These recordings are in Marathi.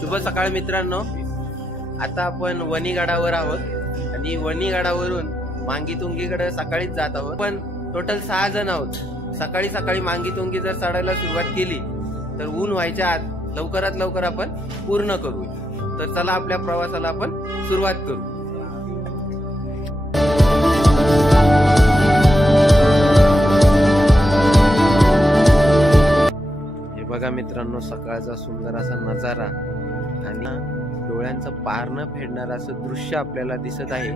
शुभ सकाळ मित्रांनो, आता आपण वणीगडावर आहोत आणि वणीगडावरून मांगीतुंगीकडे सकाळीच जात आहोत। पण टोटल 6 जण आहोत। सकाळी सकाळी मांगीतुंगी जर चढायला सुरुवात केली तर ऊन व्हायच्या आत लवकरात लवकर आपण पूर्ण करू। तर चला आपल्या प्रवासाला आपण सुरुवात करू। बघा मित्रांनो, सकाळचा सुंदर असा नजारा आणि डोळ्यांचं पार न फेडणारं असं दृश्य आपल्याला दिसत आहे।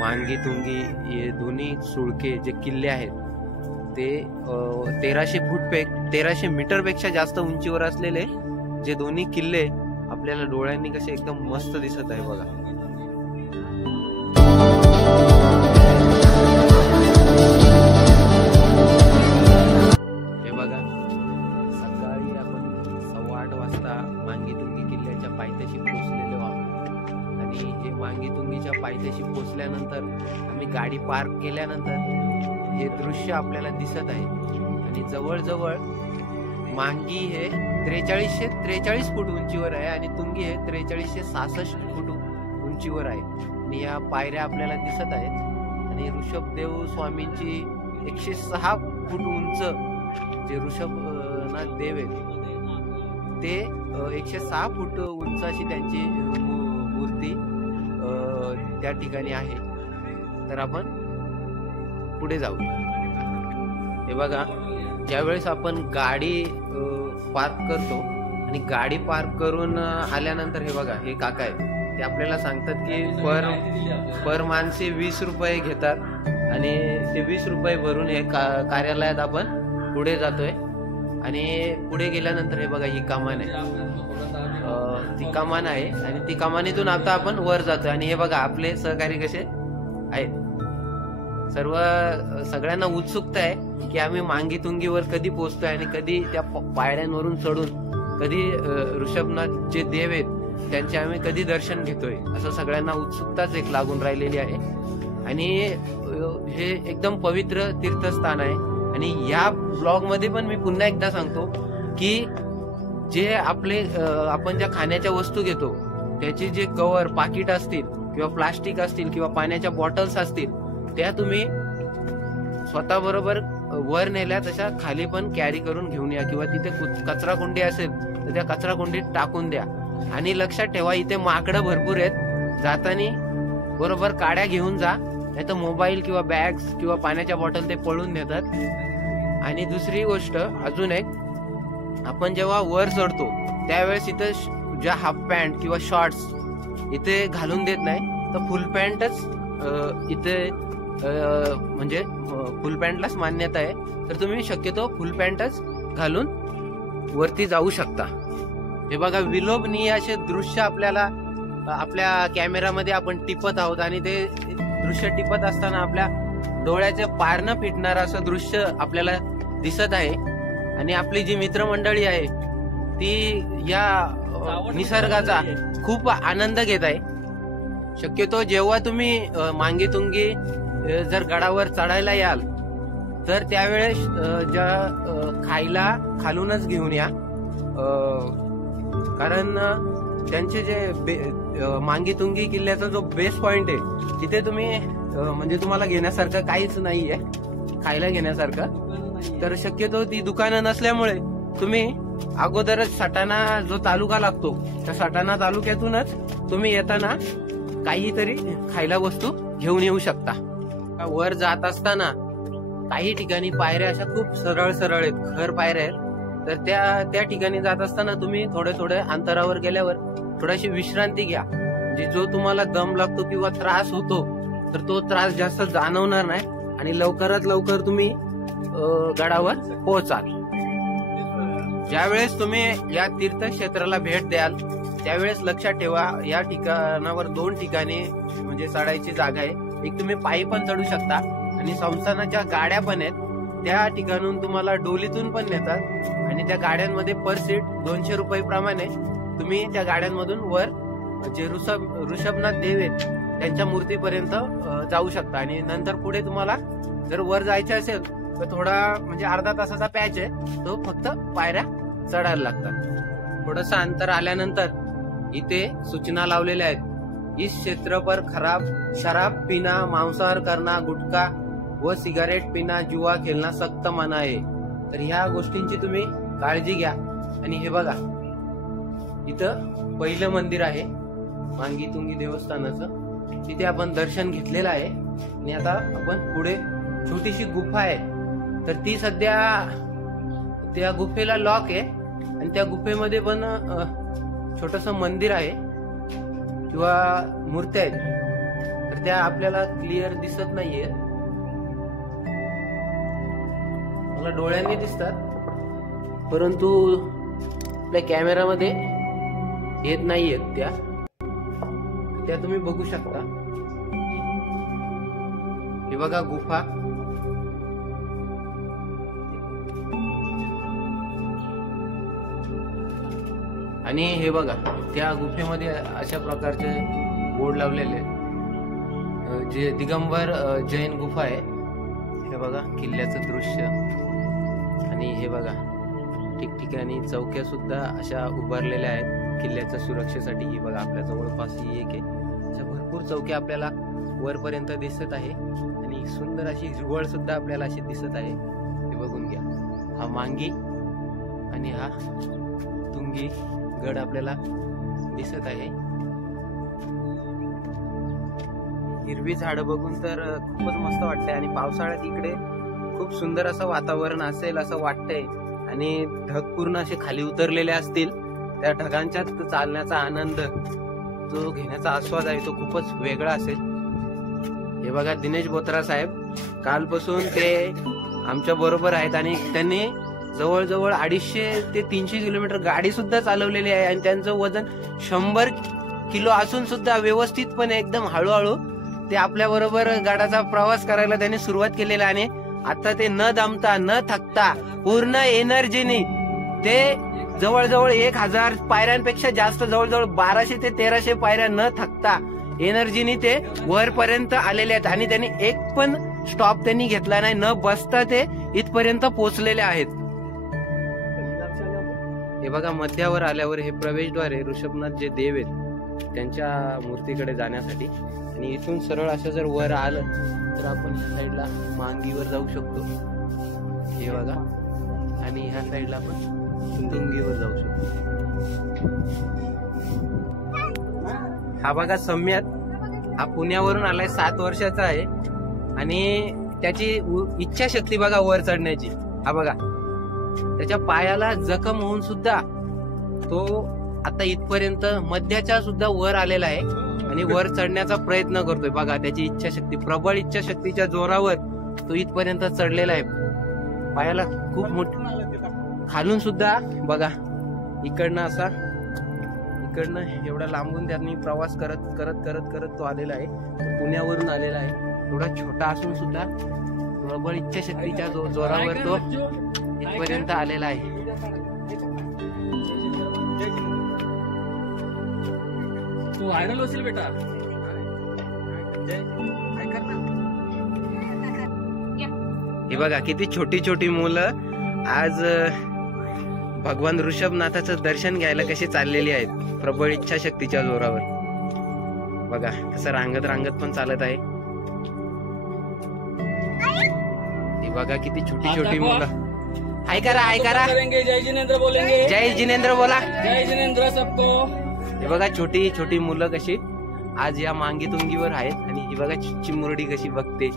मांगीतुंगी हे दोन्ही सुळके जे किल्ले आहेत ते 1300 मीटर पेक्षा जास्त उंचीवर असलेले जे दोन्ही किल्ले आपल्याला डोळ्यांनी कसे एकदम मस्त दिसत आहे। बघा मांगीतुंगी किल्ल्याच्या पायथ्याशी पोहोचलेलो आहोत आणि हे मांगीतुंगीच्या पायथ्याशी पोहोचल्यानंतर आम्ही गाडी पार्क केल्यानंतर हे दृश्य आपल्याला दिसत आहे आणि जवळजवळ मांगी हे 4343 फूट उंचीवर आहे आणि तुंगी हे 4366 फूट उंचीवर आहे आणि या पायऱ्या आपल्याला दिसत आहेत आणि ऋषभदेव स्वामींची 106 फूट उंच जे ऋषभनाथ देव आहेत ते 106 फूट उंच अशी त्यांची मूर्ती त्या ठिकाणी आहे। तर आपण पुढे जाऊ। हे बघा, ज्यावेळेस आपण गाडी पार्क करतो आणि गाडी पार्क करून आल्यानंतर हे बघा, हे काका आहेत ते आपल्याला सांगतात की पर माणसे 20 रुपये घेतात आणि ते 20 रुपये भरून हे कार्यालयात आपण पुढे जातोय आणि पुढे गेल्यानंतर हे बघा, ही कमान आहे, ती कमान आहे आणि ती कमानीतून आता आपण वर जातोय आणि हे बघा आपले सहकारी कसे आहेत। सगळ्यांना उत्सुकता आहे की आम्ही मांगीतुंगीवर कधी पोहोचतोय आणि कधी त्या पायऱ्यांवरून चढून कधी ऋषभनाथ जे देव आहेत त्यांचे आम्ही कधी दर्शन घेतोय, असं सगळ्यांना उत्सुकताच एक लागून राहिलेली आहे। आणि हे एकदम पवित्र तीर्थस्थान आहे आणि या ब्लॉग मध्ये पण मी पुन्हा एकदा सांगतो की जे आपण ज्या खाण्याच्या वस्तू घेतो त्याचे जे कव्हर पाकिट असतील किंवा प्लास्टिक असतील किंवा पाण्याच्या बॉटल्स असतील त्या तुम्ही स्वतः बरोबर वर नेल्या तशा खाली पण कॅरी करून घेऊन या किंवा तिथे कचरा कुंडी असेल तर त्या कचरा कुंडीत टाकून द्या। आणि लक्षात ठेवा, इथे माकडं भरपूर आहेत, जाताना बरोबर काड्या घेऊन जा, नाही तर मोबाईल किंवा बॅग्स किंवा पाण्याच्या बॉटल ते पळून नेतात। आणि दुसरी गोष्ट अजून एक, आपण जेव्हा वर चढतो त्यावेळेस इथे ज्या हाफ पॅन्ट किंवा शॉर्ट्स इथे घालून देत नाही, तर फुल पॅन्टच इथे म्हणजे फुल पॅन्टलाच मान्यता आहे, तर तुम्ही शक्यतो फुल पॅन्टच घालून वरती जाऊ शकता। हे बघा, विलोभनीय असे दृश्य आपल्याला आपल्या कॅमेरामध्ये आपण टिपत आहोत आणि ते दृश्य टिपत असताना आपल्या डोळ्याचे पार न फिटणार असं दृश्य आपल्याला दिसत आहे। आणि आपली जी मित्रमंडळी आहे ती या निसर्गाचा खूप आनंद घेत आहे। शक्यतो जेव्हा तुम्ही मांगीतुंगी जर गडावर चढायला याल तर त्यावेळेस ज्या खायला खालूनच घेऊन या, कारण त्यांचे जे मांगीतुंगी किल्ल्याचा जो बेस पॉइंट आहे तिथे तुम्ही म्हणजे तुम्हाला घेण्यासारखं काहीच नाहीये खायला घेण्यासारखं, तर शक्यतो ती दुकानं नसल्यामुळे तुम्ही अगोदरच सटाणा जो तालुका लागतो त्या सटाणा तालुक्यातूनच तुम्ही येताना काहीतरी खायला वस्तू घेऊन येऊ शकता। वर जात असताना काही ठिकाणी पायऱ्या अशा खूप सरळ आहेत, खर पायऱ्या आहेत, तर त्या ठिकाणी जात असताना तुम्ही थोडे अंतरावर गेल्यावर थोडीशी विश्रांती घ्या, म्हणजे जो तुम्हाला दम लागतो किंवा त्रास होतो तर तो त्रास जास्त जाणवणार नाही आणि लवकरात लवकर तुम्ही गडावर पोहोचाल। ज्यावेळेस तुम्ही या तीर्थक्षेत्राला भेट द्याल त्यावेळेस लक्षात ठेवा, या ठिकाणावर 2 ठिकाणी म्हणजे चढायची जागा आहे। एक तुम्ही पायी पण चढू शकता आणि संस्थानाच्या गाड्या पण आहेत, त्या ठिकाणून तुम्हाला डोलीतून पण नेतात आणि त्या गाड्यांमध्ये पर सीट 200 रुपये प्रमाणे तुम्ही त्या गाड्यांमधून वर जे ऋषभनाथ देव आहेत त्यांच्या मूर्तीपर्यंत जाऊ शकता। आणि नंतर पुढे तुम्हाला जर वर जायचे असेल तर थोडा म्हणजे अर्धा तासाचा पॅच आहे, तो फक्त पायऱ्या चढायला लागतात। थोडंसं अंतर आल्यानंतर इथे सूचना लावलेल्या आहेत। इस क्षेत्र पर खराब शराब पीना, मांसाहार करना, गुटखा व सिगारेट पिना, जुआ खेळणं सक्त मना आहे। तर ह्या गोष्टींची तुम्ही काळजी घ्या। आणि हे बघा, इथं पहिलं मंदिर आहे मांगीतुंगी देवस्थानाचं, तिथे आपण दर्शन घेतलेलं आहे। आणि आता आपण पुढे छोटीशी गुफा आहे, तर ती सध्या त्या गुफेला लॉक आहे आणि त्या गुफेमध्ये पण छोटस मंदिर आहे किंवा मूर्त्या आहेत, तर त्या आपल्याला क्लिअर दिसत नाहीये, मला डोळ्यांनी दिसतात परंतु आपल्या कॅमेरामध्ये येत नाहीयेत त्या तुम्ही बघू शकता। हे बघा गुफा, आणि हे बघा त्या गुफेमध्ये अशा प्रकारचे बोर्ड लावलेले जे दिगंबर जैन गुफा आहे। हे बघा किल्ल्याचं दृश्य, आणि हे बघा ठिकठिकाणी चौक्या सुद्धा अशा उभारलेल्या आहेत किल्ल्याच्या सुरक्षेसाठी। ही बघा आपल्या जवळपास ही एक आहे, अशा भरपूर चौक्या आपल्याला वरपर्यंत दिसत आहे आणि सुंदर अशी हिरवळ सुद्धा आपल्याला अशी दिसत आहे। हे बघून घ्या, हा मांगी आणि हा तुंगी गड आपल्याला दिसत आहे। हिरवी झाडं बघून तर खूपच मस्त वाटतंय, आणि पावसाळ्यात इकडे खूप सुंदर असं वातावरण असेल असं वाटतंय, आणि ढग पूर्ण असे खाली उतरलेले असतील, त्या ढगांच्यात चालण्याचा आनंद, जो घेण्याचा आस्वाद आहे तो खूपच वेगळा असेल। हे बघा दिनेश बोत्रा साहेब कालपासून ते आमच्या बरोबर आहेत, आणि त्यांनी जवळजवळ 250 ते 300 किलोमीटर गाडी सुद्धा चालवलेली आहे, आणि त्यांचं वजन 100 किलो असून सुद्धा व्यवस्थितपणे एकदम हळूहळू ते आपल्या बरोबर गाडाचा प्रवास करायला त्यांनी सुरुवात केलेला, आणि आता ते न दमता न थकता पूर्ण एनर्जीनी ते जवळजवळ 1000 पायऱ्यांपेक्षा जास्त, जवळजवळ 1200 ते 1300 पायऱ्या न थकता एनर्जीनी ते वरपर्यंत आलेले आहेत, आणि त्यांनी एक पण स्टॉप त्यांनी घेतला नाही, न बसता ते इथपर्यंत पोहोचलेले आहेत। हे बघा मध्यावर आल्यावर हे प्रवेशद्वार आहे ऋषभनाथ जे देव आहेत त्यांच्या मूर्तीकडे जाण्यासाठी, आणि इथून सरळ असं जर वर आलं तर आपण ह्या साईडला मांगीवर जाऊ शकतो। हे बघा, आणि ह्या साईडला आपण तुंगीवर जाऊ शकतो। हा बघा सम्यक, हा पुण्यावरून आलाय, 7 वर्षाचा आहे, आणि त्याची इच्छाशक्ती बघा वर चढण्याची। हा बघा त्याच्या पायाला जखम होऊन सुद्धा तो आता इथपर्यंत मध्याच्या सुद्धा वर आलेला आहे, आणि वर चढण्याचा प्रयत्न करतोय। बघा त्याची इच्छाशक्ती, प्रबळ इच्छाशक्तीच्या जोरावर तो इथपर्यंत चढलेला आहे। पायाला खूप मोठ खालून सुद्धा बघा, इकडनं एवढा लांबून त्यांनी प्रवास करत करत करत करत तो आलेला आहे, पुण्यावरून आलेला आहे। थोडा छोटा असून सुद्धा प्रबळ इच्छाशक्तीच्या जोरावर तो इथपर्यंत आलेला आहे। तू व्हायरल होशील बेटा। हे बघा किती छोटी छोटी मुलं आज भगवान ऋषभनाथाचं दर्शन घ्यायला कशी चाललेली आहेत प्रबळ इच्छाशक्तीच्या जोरावर। बघा कसं रांगत रांगत पण चालत आहे। हे बघा किती छोटी छोटी मुलं। हाय करा जय जिनेंद्र बोलेंगे, जय जिनेंद्र बोला, जय जिनेंद्र सबको। हे बघा छोटी छोटी मुलं कशी आज या मांगी तुंगीवर आहेत, आणि ही बघा चिमुरडी कशी बघते।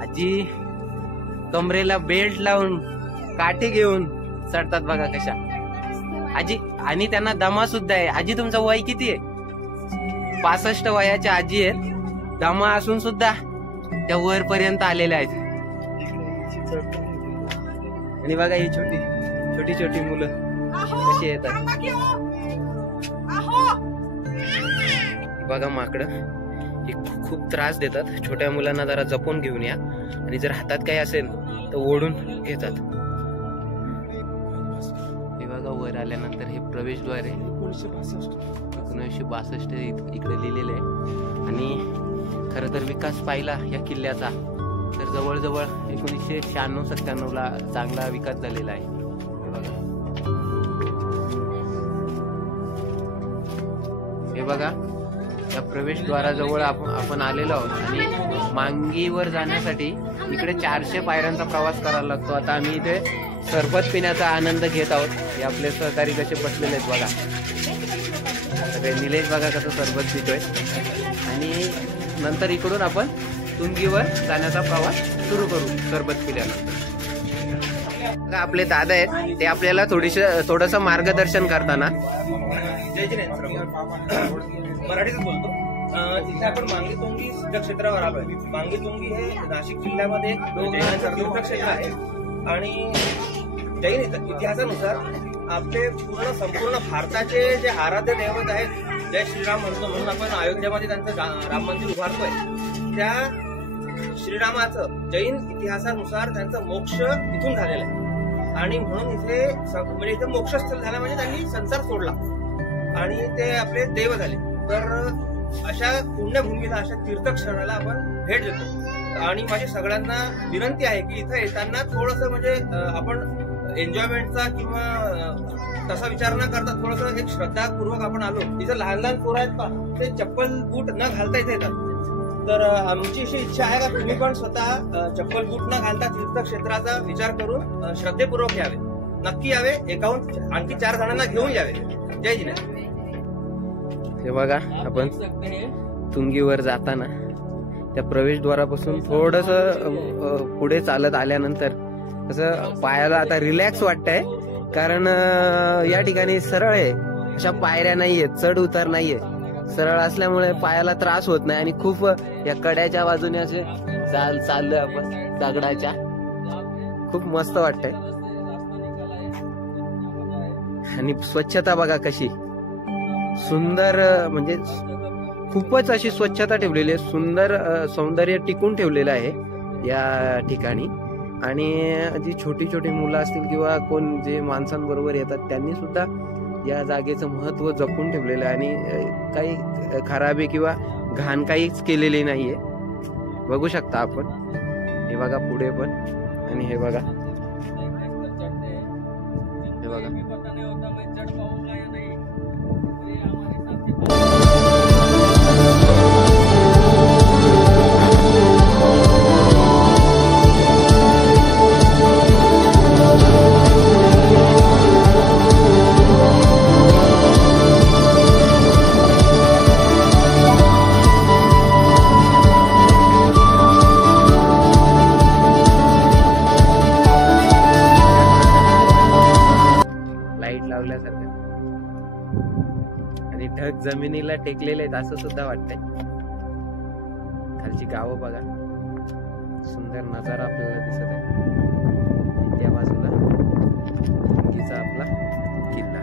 आजी कमरेला बेल्ट लावून काठी घेऊन चढतात बघा कशा आजी, आणि त्यांना दमा सुद्धा आहे। आजी तुमचं वय किती आहे? 65 वयाच्या आजी आहेत, दमा असून सुद्धा त्या वर पर्यंत आलेल्या आहेत। आणि बघा ही छोटी छोटी मुलं कशी येतात। बघा माकडं हे खूप त्रास देतात, छोट्या मुलांना जरा जपून घेऊन या, आणि जर हातात काही असेल तर ओढून घेतात। हे बघा वर आल्यानंतर हे प्रवेशद्वार आहे, 1962 इकडे लिहिलेलं आहे। आणि खरं तर विकास पाहिला या किल्ल्याचा तर जवळजवळ 1996-97 ला चांगला विकास झालेला आहे. हे बघा या प्रवेशद्वाराजवळ आपण आलेलो आहोत आणि मांगीवर जाण्यासाठी इकडे 400 पायऱ्यांचा प्रवास करायला लागतो. आता आम्ही इथे सरबत पिण्याचा आनंद घेत आहोत. हे आपले सहकारी कसे बसलेले आहेत बघा. सगळे निलेश बघा कसं सरबत पितोय. आणि नंतर इकडून आपण तुंगीवर जाण्याचा प्रवास सुरू करू सरबत पिल्यानंतर. आपले दादा आहेत ते आपल्याला थोडस मार्गदर्शन करताना. जय जिनेंद्र मराठीतच बोलतो. इथे आपण मांगीतुंगी सिद्धक्षेत्रावर आलोय. मांगीतुंगी हे नाशिक जिल्ह्यामध्ये एक जैनांचं तीर्थक्षेत्र आहे आणि जैन इतिहासानुसार आपले संपूर्ण भारताचे जे आराध्य दैवत आहेत जय श्रीराम म्हणून आपण अयोध्येमध्ये त्यांचं राम मंदिर उभारतोय. त्या श्रीरामाचं जैन इतिहासानुसार त्यांचा मोक्ष इथून झालेला आहे आणि म्हणून इथे मोक्षस्थल झाला म्हणजे त्यांनी संसार सोडला आणि ते आपले देव झाले. तर अशा पुण्यभूमीला अशा तीर्थक्षेत्राला आपण भेट देतो आणि माझी सगळ्यांना विनंती आहे की इथं येताना थोडंसं म्हणजे आपण एन्जॉयमेंटचा किंवा तसा विचार न करता थोडंसं एक श्रद्धापूर्वक आपण आलो. इथं लहान लहान पोरं आहेत पा ते चप्पल बूट न घालता इथे येतात. तर आमची अशी इच्छा आहे का तुम्ही पण स्वतः चप्पल बूट न घालता तीर्थक्षेत्राचा विचार करून श्रद्धेपूर्वक यावे. नक्की यावे. एकाहून आणखी 4 जणांना घेऊन यावे. जय जिनेंद्र. हे बघा आपण तुंगीवर जाताना त्या प्रवेशद्वारापासून थोडस पुढे चालत आल्यानंतर असं पायाला आता रिलॅक्स वाटतंय. कारण या ठिकाणी सरळ आहे. अशा पायऱ्या नाहीये, चढ उतार नाहीये. सरळ असल्यामुळे पायाला त्रास होत नाही आणि खूप या कड्याच्या बाजूने असे चाललोय आपण दगडाच्या. खूप मस्त वाटतंय आणि स्वच्छता बघा कशी सुंदर, म्हणजे खूपच अशी स्वच्छता ठेवलेली आहे. सुंदर सौंदर्य टिकून ठेवलेलं आहे या ठिकाणी. आणि जी छोटी छोटी मुलं असतील किंवा कोण जे माणसांबरोबर येतात त्यांनी सुद्धा या जागेचं महत्व जपून ठेवलेलं आहे आणि काही खराबी किंवा घाण काहीच केलेली नाहीये. बघू शकता आपण. हे बघा पुढे पण आणि हे बघा हे बघा आणि ढग जमिनीला टेकलेले आहेत असं सुद्धा वाटतंय. खालची गावं बघा. सुंदर नजारा आपल्याला दिसत आहे. त्या बाजूला तुंगीचा आपला किल्ला.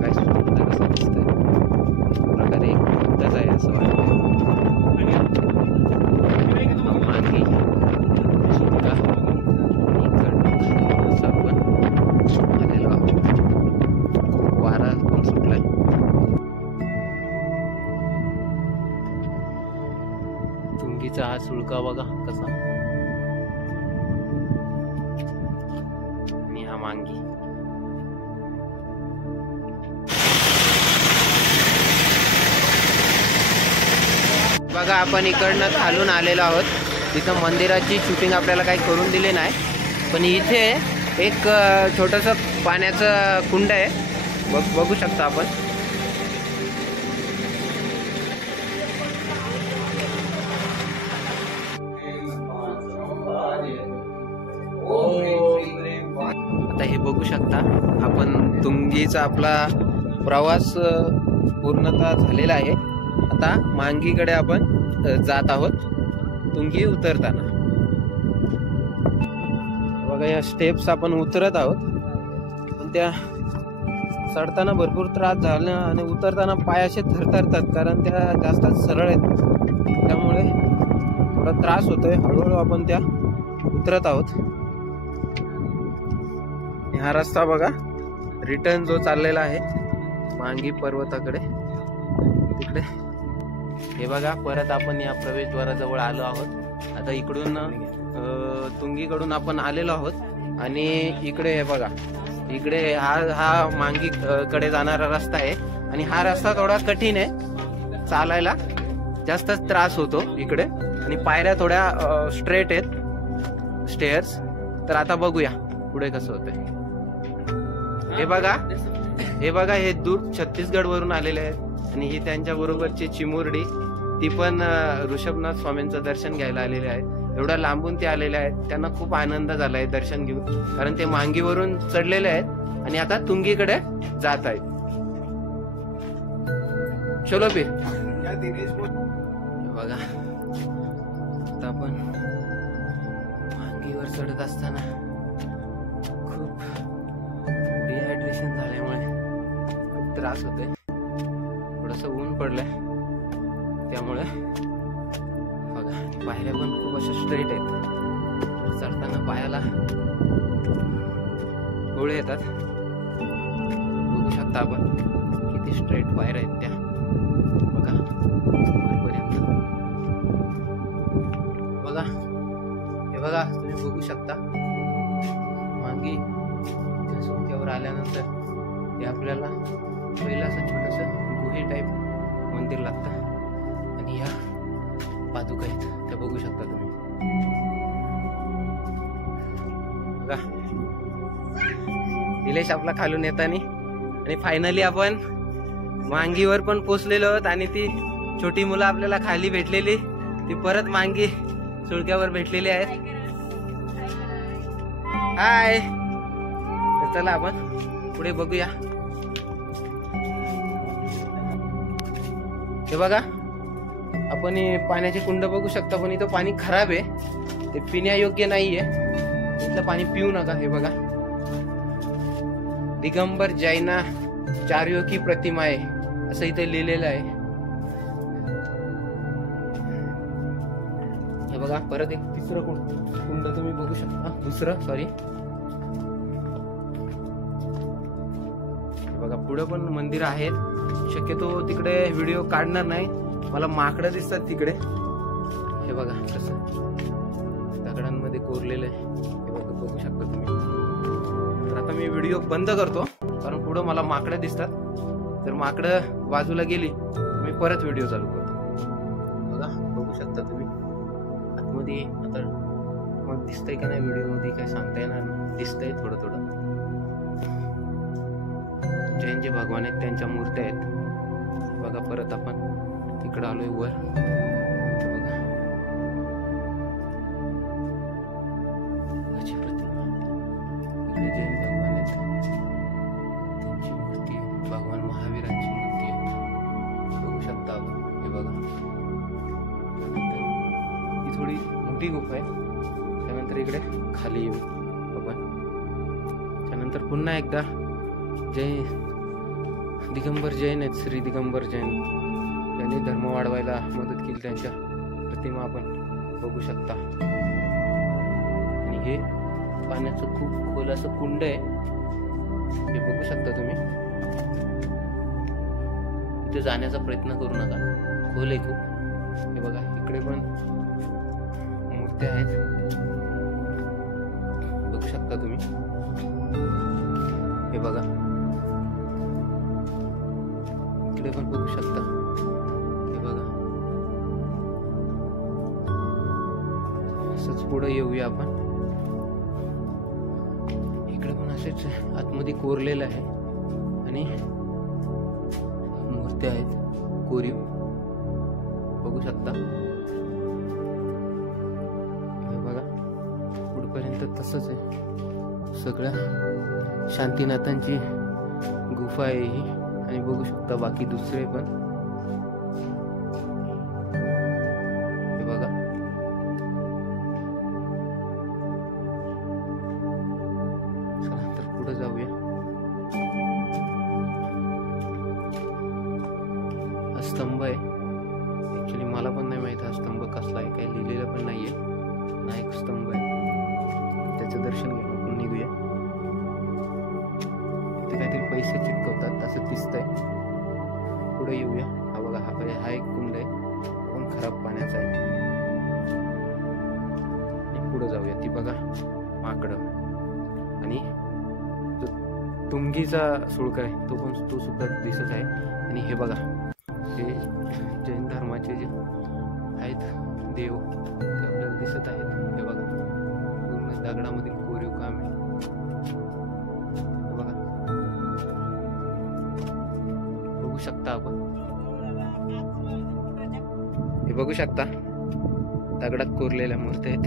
काय सुंदर असं दिसतंय. प्रकारे एक बुद्धच आहे असं वाटतंय. मांगी सुटका असं आपण आलेलो आहोत. वारा पण सुटलाय. तुंगीचा हा सुळका बघा कसा. आणि हा मांगी. बघा आपण इकडनं खालून आलेलो आहोत. तिथं मंदिराची शूटिंग आपल्याला काही करून दिली नाही, पण इथे एक छोटंसं पाण्याचं कुंड आहे. बघू शकता आपण. आता हे बघू शकता आपण तुंगीचा आपला प्रवास पूर्णतः झालेला आहे. आता मांगीकडे आपण जात आहोत तुंगी उतरताना. बघा या स्टेप्स आपण उतरत आहोत, पण त्या चढताना भरपूर त्रास झाला आणि उतरताना पाय असे थरथरतात कारण त्या जास्तच सरळ आहेत. त्यामुळे थोडा त्रास होतोय. हळूहळू आपण त्या उतरत आहोत. हा रस्ता बघा रिटर्न जो चाललेला आहे मांगी पर्वताकडे तिकडे. हे बघा परत आपण या प्रवेशद्वाराजवळ आलो आहोत. आता इकडून तुंगीकडून आपण आलेलो आहोत आणि इकडे हे बघा इकडे हा मांगी कडे जाणारा रस्ता आहे आणि हा रस्ता थोडा कठीण आहे, चालायला जास्त त्रास होतो इकडे आणि पायऱ्या थोड्या स्ट्रेट आहेत स्टेअर्स. तर आता बघूया पुढे कसं होतंय. हे बघा हे दूर छत्तीसगड वरून आलेले आहेत आणि ही त्यांच्या बरोबरची चिमुरडी, ती पण ऋषभनाथ स्वामींचं दर्शन घ्यायला आलेले आहेत. एवढ्या लांबून ते आलेले आहेत, त्यांना खूप आनंद झालाय दर्शन घेऊन, कारण ते मांगीवरून चढलेले आहेत आणि आता तुंगीकडे जात आहेत. चलो फिर. बघा आता आपण मांगीवर चढत असताना खूप डिहायड्रेशन झाल्यामुळे खूप त्रास होतोय. थोडस ऊन पडलंय त्यामुळे बघा पायऱ्या पण खूप अशा स्ट्रेट आहेत. चढताना पायाला गोळे येतात. बघू शकता आपण किती स्ट्रेट पायऱ्या आहेत त्या बघा वरपर्यंत. बघा हे बघा तुम्ही बघू शकता मांगी सुटक्यावर आल्यानंतर हे आपल्याला पहिलं असं छोटस गुहे टाईप मंदिर लागतं आणि या पादुका आहेत त्या बघू शकता तुम्ही. बघा निलेश आपला खालून येतानी आणि फायनली आपण मांगीवर पण पोचलेलो आहोत आणि ती छोटी मुलं आपल्याला खाली भेटलेली ती परत मांगी सुळक्यावर भेटलेली आहेत. हाय. तर चला आपण पुढे बघूया. हे बघा आपण पाण्याचे कुंड बघू शकता, पण इथं पाणी खराब आहे, ते पिण्यायोग्य नाहीये, इथलं पाणी पिऊ नका. हे बघा दिगंबर जैना चार्योकी प्रतिमा आहे असं इथे लिहिलेलं आहे. हे बघा परत एक तिसरं कुंड तुम्ही बघू शकता, दुसरं सॉरी. बघा पुढे पण मंदिर आहेत. शक्यतो तिकडे व्हिडिओ काढणार नाही, मला माकडं दिसतात तिकडे. हे बघा कसं दगडांमध्ये कोरलेलं आहे, हे बघा बघू शकता तुम्ही. तर आता मी व्हिडिओ बंद करतो कारण पुढे मला माकडं दिसतात. जर माकडं बाजूला गेली मी परत व्हिडिओ चालू करतो. बघा बघू शकता तुम्ही आतमध्ये. आता मग दिसतंय का नाही व्हिडिओ मध्ये काय सांगता येणार, दिसतंय थोडं थोडं. जैन जे भगवान आहेत त्यांच्या मूर्त्या आहेत. बघा परत आपण इकडे आलोय वर. बघा प्रतिमा इकडे जैन भगवान आहेत, त्यांची मूर्ती आहे. भगवान महावीरांची मूर्ती आहे बघू शकता आपण. हे बघा ही थोडी मोठी गुफा आहे. त्यानंतर इकडे खाली येऊ आपण. त्यानंतर पुन्हा एकदा जैन दिगंबर जैन आहेत, श्री दिगंबर जैन, त्यांनी धर्म वाढवायला मदत केली, त्यांच्या प्रतिमा आपण बघू शकता. आणि हे पाण्याचं खूप खोल असं कुंड आहे, हे बघू शकता तुम्ही. इथे जाण्याचा प्रयत्न करू नका, खोल आहे खूप. हे बघा इकडे पण मूर्त्या आहेत बघू शकता तुम्ही. हे बघा इकडे पण बघू शकता. हे बघा असंच पुढे येऊया आपण. इकडे पण असेच आतमध्ये कोरलेलं आहे आणि मूर्त्या आहेत कोरीव बघू शकता. हे बघा पुढपर्यंत तसंच आहे सगळ्या. शांतीनाथांची गुफा आहे ही आणि बघू शकता बाकी दुसरे पण. हे बघा चला तर पुढे जाऊया. हा स्तंभ आहे, ऍक्च्युली मला पण नाही माहित हा स्तंभ कसला आहे, काही लिहिलेलं पण नाहीये. नायक स्तंभ आहे, त्याचं दर्शन घेऊन आपण निघूया. पुढे येऊया. हा बघा, हा एक कुंड आहे, पण खराब पाण्याचा आहे. पुढे जाऊया. ती बघा माकडं, आणि तुंगीचा सुळका आहे तो सुद्धा दिसत आहे. आणि हे बघा, हे जैन धर्माचे जे आहेत देव ते आपल्याला दिसत आहेत. हे बघा, पूर्ण दगडामधील कोरीव काम आहे. हे बघा, बघू शकता आपण. हे बघू शकता, दगडात कोरलेल्या मूर्ती आहेत.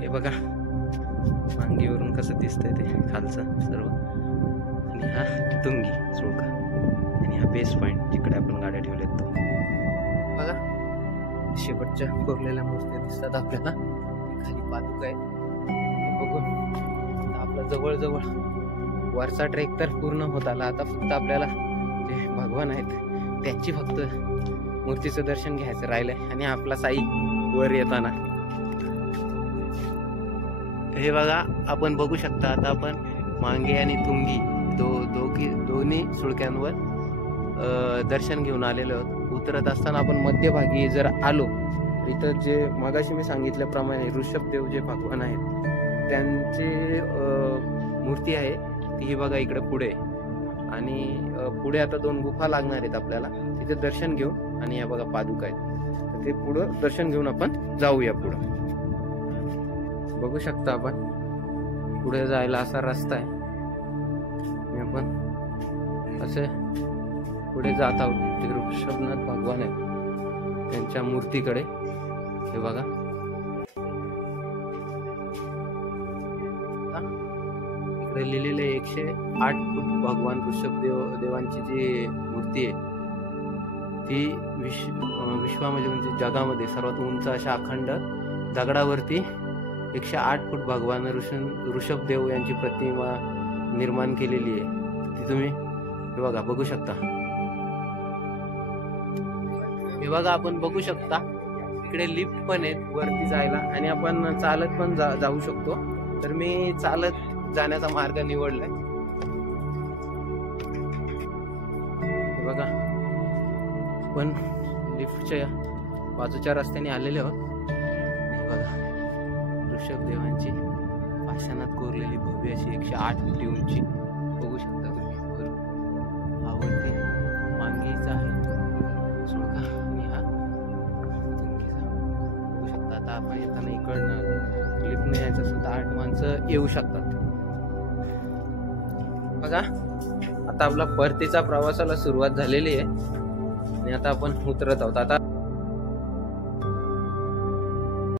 हे बघा मांगीवरून कसं दिसतंय ते खालचं सर्व. आणि हा तुंगी सुळका, आणि हा बेस पॉइंट जिकडे आपण गाड्या ठेवल्यात तो बघा. शेवटच्या कोरलेल्या मूर्त्या दिसतात आपल्याला. खाली पादुका आहेत. बघून आपला जवळजवळ वरचा ट्रेक तर पूर्ण होत आला. आता फक्त आपल्याला जे भगवान आहेत त्यांची फक्त मूर्तीचं दर्शन घ्यायचं राहिलंय. आणि आपला साई वर येताना हे बघा, आपण बघू शकता. आता आपण मांगे आणि तुंगी दोन्ही सुळक्यांवर दर्शन घेऊन आलेलो आहोत. उतरत असताना आपण मध्यभागी जर आलो, इथं जे मगाशी मी सांगितल्याप्रमाणे ऋषभदेव जे भगवान आहेत त्यांची मूर्ती आहे ती बघा इकडे पुढे. आणि पुढे आता 2 गुफा लागणार आहेत आपल्याला, तिथे दर्शन घेऊन. आणि या बघा पादुका आहेत, तर ते पुढं दर्शन घेऊन आपण जाऊया पुढं. बघू शकता आपण पुढे जायला असा रस्ता आहे. आपण असे पुढे जात आहोत. ते ऋषभनाथ भगवान आहेत त्यांच्या मूर्तीकडे. हे बघा, इकडे लिहिलेले 108 फूट भगवान ऋषभदेवांची जी मूर्ती आहे ती विश्वामध्ये म्हणजे जगामध्ये सर्वात उंच अशा अखंड दगडावरती 108 फूट भगवान ऋषभदेव यांची प्रतिमा निर्माण केलेली आहे. ती तुम्ही हे बघा बघू शकता. हे बघा, आपण बघू शकता इकडे लिफ्ट पण आहेत वरती जायला, आणि आपण चालत पण जाऊ शकतो. तर मी चालत जाण्याचा मार्ग निवडलाय. हे बघा, आपण लिफ्टच्या बाजूच्या रस्त्याने आलेले आहोत. हे बघा, ऋषभदेवांची पाषाणात कोरलेली भव्य अशी 108 फुटी उंची बघू शकता तुम्ही. आवडते मांगीचा आहे सुळका, आणि हा तुंगीचा बघू शकता. आता आपण येताना इकडनं लिफ्टने यायचं सुद्धा 8 माणसं येऊ शकतात. बघा, आता आपला परतीचा प्रवासाला सुरुवात झालेली आहे, आणि आता आपण उतरत आहोत. आता